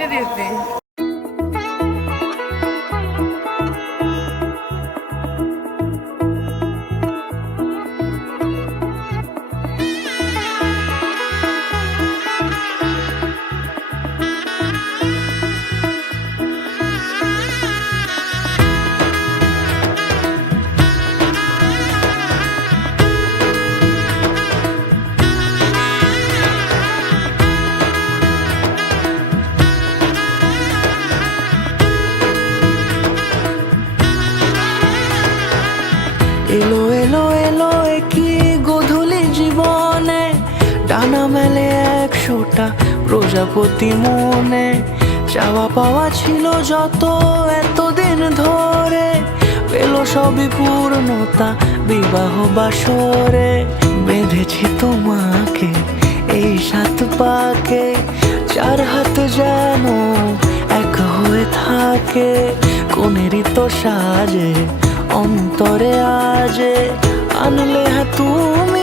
দিতে দিতে এলো এলো এলো কি গধূলি জীবনে, ডানা মেলে 100টা প্রজাপতি মনে। চাওয়া পাওয়া ছিল যত এতদিন ধরে, পেল সবই পূর্ণতা বিবাহ বাসরে। বেঁধেছি তোমাকে এই 7 পাকে, 4 হাত যেন এক হয়ে থাকে। কোনেরই তো সাজে অন্তরে আজে আনলে তুমি